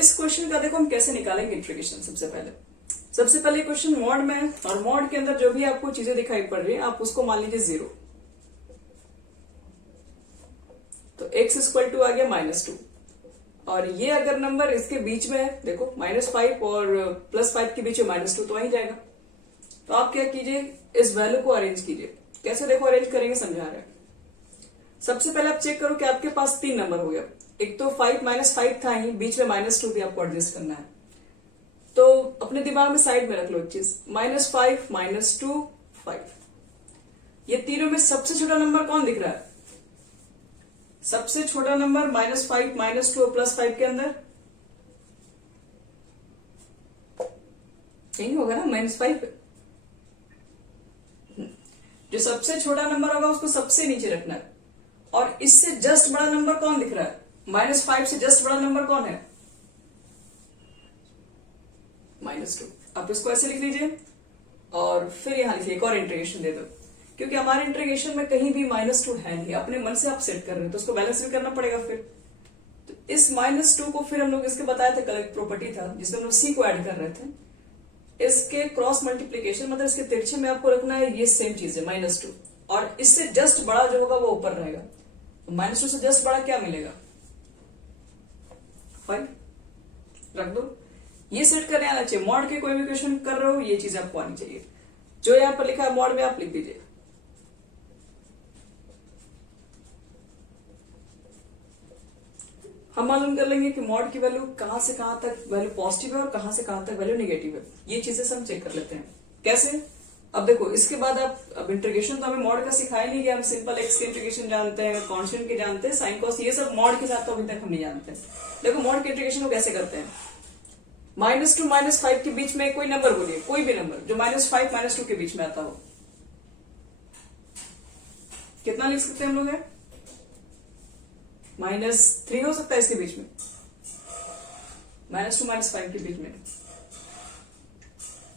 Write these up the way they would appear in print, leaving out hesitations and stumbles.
इस क्वेश्चन का देखो हम कैसे निकालेंगे इंटीग्रेशन। सबसे पहले क्वेश्चन मॉड में है और मॉड के अंदर जो भी आपको चीजें दिखाई पड़ रही है आप उसको मान लीजिए 0। तो x इक्वल टू आ गया -2 और ये अगर नंबर इसके बीच में है, देखो -5 और +5 के बीच में -2 तो आ ही जाएगा। तो आप क्या कीजिए, इस वैल्यू को अरेंज कीजिए। कैसे देखो अरेंज करेंगे समझा रहे हैं। सबसे पहले आप चेक करो कि आपके पास 3 नंबर हो गया। एक तो 5 -5 था ही, बीच में -2 भी आपको एडजस्ट करना है। तो अपने दिमाग में साइड में रख लो एक चीज, -5 -2 5। ये तीनों में सबसे छोटा नंबर कौन दिख रहा है? सबसे छोटा नंबर -5 -2 और +5 के अंदर यही होगा ना, -5। जो सबसे छोटा नंबर होगा उसको सबसे नीचे रखना है। और इससे जस्ट बड़ा नंबर कौन दिख रहा है? -5 से जस्ट बड़ा नंबर कौन है? -2। आप इसको ऐसे लिख लीजिए और फिर यहां लिखिए एक और इंटीग्रेशन दे दो, क्योंकि हमारे इंटीग्रेशन में कहीं भी -2 है नहीं। अपने मन से आप सेट कर रहे हो तो उसको बैलेंस भी करना पड़ेगा। फिर तो इस -2 को फिर हम लोग इसके बताए थे, कल एक प्रॉपर्टी था जिसमें हम लोग सी को ऐड कर रहे थे। इसके क्रॉस मल्टीप्लीकेशन मतलब इसके तिरछे में आपको रखना है ये सेम चीज है -2, और इससे जस्ट बड़ा जो होगा वो ऊपर रहेगा। तो -2 से जस्ट बड़ा क्या मिलेगा? 5 रख दो। ये सेट करने आना चाहिए। मॉड के कोई भी क्वेश्चन कर रहे हो ये चीज आपको आनी चाहिए। जो यहां पर लिखा है मॉड में आप लिख दीजिए। हम मालूम कर लेंगे कि मॉड की वैल्यू कहां से कहां तक वैल्यू पॉजिटिव है और कहां से कहां तक वैल्यू नेगेटिव है। ये चीजें हम चेक कर लेते हैं। कैसे? अब देखो इसके बाद अब इंटीग्रेशन तो हमें मॉड का सिखाया नहीं गया। हम सिंपल एक्स के इंटीग्रेशन जानते हैं, कांस्टेंट के जानते हैं, साइन कॉस, ये सब मॉड के साथ तो अभी तक हम नहीं जानते। देखो मॉड के इंटीग्रेशन को कैसे करते हैं। -2 -5 के बीच में कोई नंबर बोलिए, कोई भी नंबर जो -5 -2 के बीच में आता हो। कितना लिख सकते हैं हम लोग? है -3 हो सकता है इसके बीच में, -2 -5 के बीच में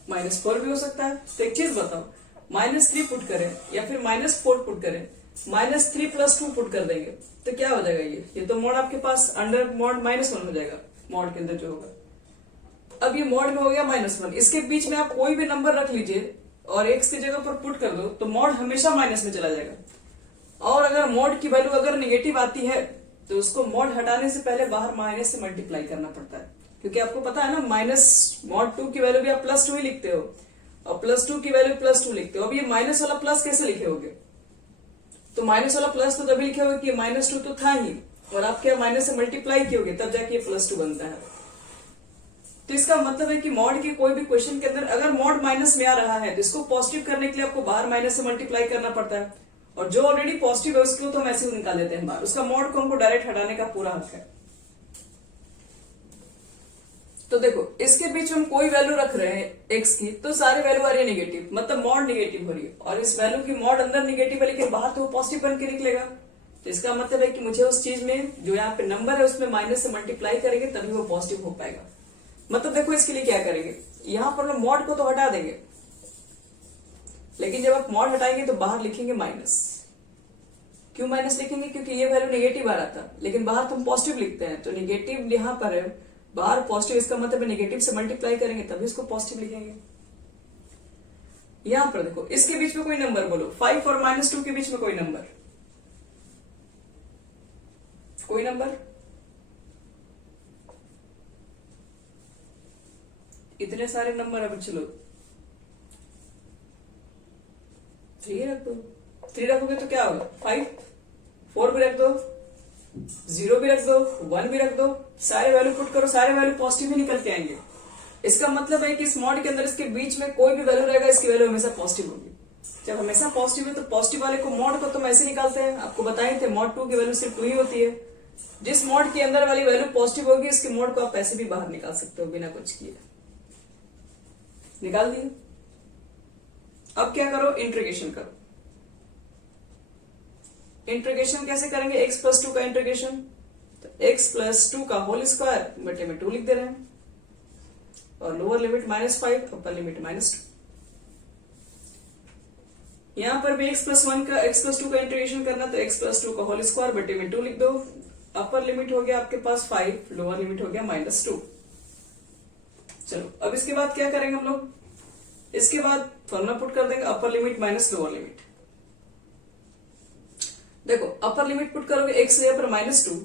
-4 भी हो सकता है। तो एक चीज बताओ, -3 पुट करें या फिर -4 पुट करें, -3 + 2 पुट कर देंगे तो क्या हो जाएगा? ये तो मॉड आपके पास अंडर मॉड -1 हो जाएगा। मॉड के अंदर जो होगा, अब ये मॉड में हो गया -1। इसके बीच में आप कोई भी नंबर रख लीजिए और एक्स की जगह पर पुट कर दो तो मॉड हमेशा माइनस में चला जाएगा। और अगर मॉड की वैल्यू अगर निगेटिव आती है तो उसको मॉड हटाने से पहले बाहर माइनस से मल्टीप्लाई करना पड़ता है, क्योंकि आपको पता है ना -mod2 की वैल्यू भी आप +2 ही लिखते हो और +2 की वैल्यू +2 लिखते हो। अब ये माइनस वाला प्लस कैसे लिखे होगे? तो माइनस वाला प्लस तो तभी लिखे होगे कि -2 तो था ही और आप क्या माइनस से मल्टीप्लाई किए होगे तब जाके +2 बनता है। तो इसका मतलब है कि मॉड के कोई भी क्वेश्चन के अंदर अगर मॉड माइनस में आ रहा है तो इसको पॉजिटिव करने के लिए आपको बाहर माइनस से मल्टीप्लाई करना पड़ता है, और जो ऑलरेडी पॉजिटिव है उसको तो हम ऐसे ही निकाल देते हैं बाहर। उसका मॉड को हमको डायरेक्ट हटाने का पूरा हक है। तो देखो इसके बीच में हम कोई वैल्यू रख रहे हैं एक्स की तो सारी वैल्यू आ रही है नेगेटिव, मतलब मॉड नेगेटिव हो रही है। और इस वैल्यू की मॉड अंदर नेगेटिव है लेकिन बाहर तो वो पॉजिटिव बन के निकलेगा। तो इसका मतलब है कि मुझे उस चीज में जो यहाँ पे नंबर है उसमें माइनस से मल्टीप्लाई करेंगे तभी वो पॉजिटिव हो पाएगा। मतलब देखो इसके लिए क्या करेंगे, यहां पर हम मॉड को तो हटा देंगे, लेकिन जब आप मॉड हटाएंगे तो बाहर लिखेंगे माइनस। क्यों माइनस लिखेंगे? क्योंकि ये वैल्यू नेगेटिव आ रहा था लेकिन बाहर तो हम पॉजिटिव लिखते हैं। तो नेगेटिव यहां पर है, बाहर पॉजिटिव, इसका मतलब है नेगेटिव से मल्टीप्लाई करेंगे तभी इसको पॉजिटिव लिखेंगे। यहां पर देखो इसके बीच में कोई नंबर बोलो, 5 और -2 के बीच में कोई नंबर, कोई नंबर। इतने सारे नंबर, अब चलो 3 रख दो। 3 रखोगे तो क्या होगा? 5, 4 भी रख दो, 0 भी रख दो, 1 भी रख दो, सारे वैल्यू पुट करो, सारे वैल्यू पॉजिटिव ही निकल के आएंगे। इसका मतलब है कि इस मॉड के अंदर इसके बीच में कोई भी वैल्यू रहेगा इसकी वैल्यू हमेशा पॉजिटिव होगी। जब हमेशा पॉजिटिव है तो पॉजिटिव वाले को मॉड को तुम ऐसे निकालते हैं। आपको बताए थे mod2 की वैल्यू सिर्फ 2 ही होती है। जिस मॉड के अंदर वाली वैल्यू पॉजिटिव होगी इसके मॉड को आप ऐसे भी बाहर निकाल सकते हो बिना कुछ किए। निकाल दिए। अब क्या करो, इंटीग्रेशन करो। इंटीग्रेशन कैसे करेंगे? x + 2 का इंटीग्रेशन, तो x + 2 का होल स्क्वायर बटे में 2 लिख दे रहे हैं और लोअर लिमिट -5, अपर लिमिट -2। यहां पर भी x + 2 का इंटीग्रेशन करना तो x + 2 का होल स्क्वायर बटे में 2 लिख दो अपर लिमिट हो गया आपके पास 5, लोअर लिमिट हो गया -2। चलो अब इसके बाद क्या करेंगे हम लोग, इसके बाद फॉर्मूला पुट कर देंगे upper limit minus lower limit. देखो अपर लिमिट पुट करोगे x की जगह पर -2,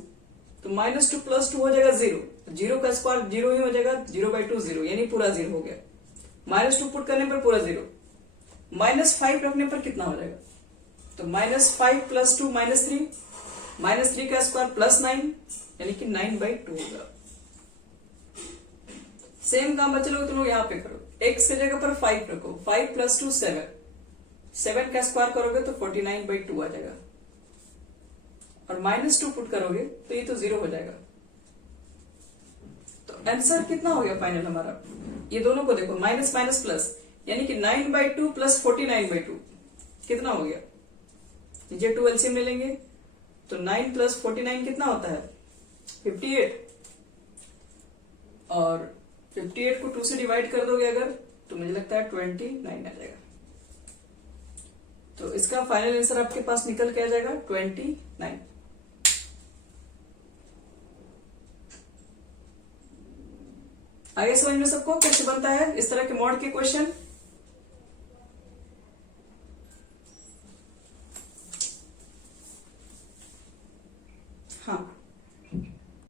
तो -2 + 2 हो जाएगा 0, 0 का स्क्वायर 0 ही हो जाएगा, 0/2 0, यानी पूरा 0 हो गया। -2 पुट करने पर पूरा 0, -5 रखने पर कितना हो जाएगा, तो -5 + 2 -3, -3 का स्क्वायर +9, यानी कि 9/2 होगा। सेम काम बच्चे लोग तुम लोग यहाँ पे करो, x की जगह पर 5 रखो, 5 + 2 7, 7 का स्क्वायर करोगे तो 49/2 आ जाएगा, और -2 पुट करोगे तो ये तो 0 हो जाएगा। तो आंसर कितना हो गया फाइनल हमारा, ये दोनों को देखो माइनस माइनस प्लस, यानी कि 9/2 + 49/2 कितना हो गया, नीचे 2 एलसीएम ले लेंगे तो 9 + 49 कितना होता है 58, और 58 को 2 से डिवाइड कर दोगे अगर तो मुझे लगता है 29 आ जाएगा। तो इसका फाइनल आंसर आपके पास निकल के आ जाएगा 29। आगे समझ में सबको कैसे बनता है इस तरह के मॉड के क्वेश्चन। हाँ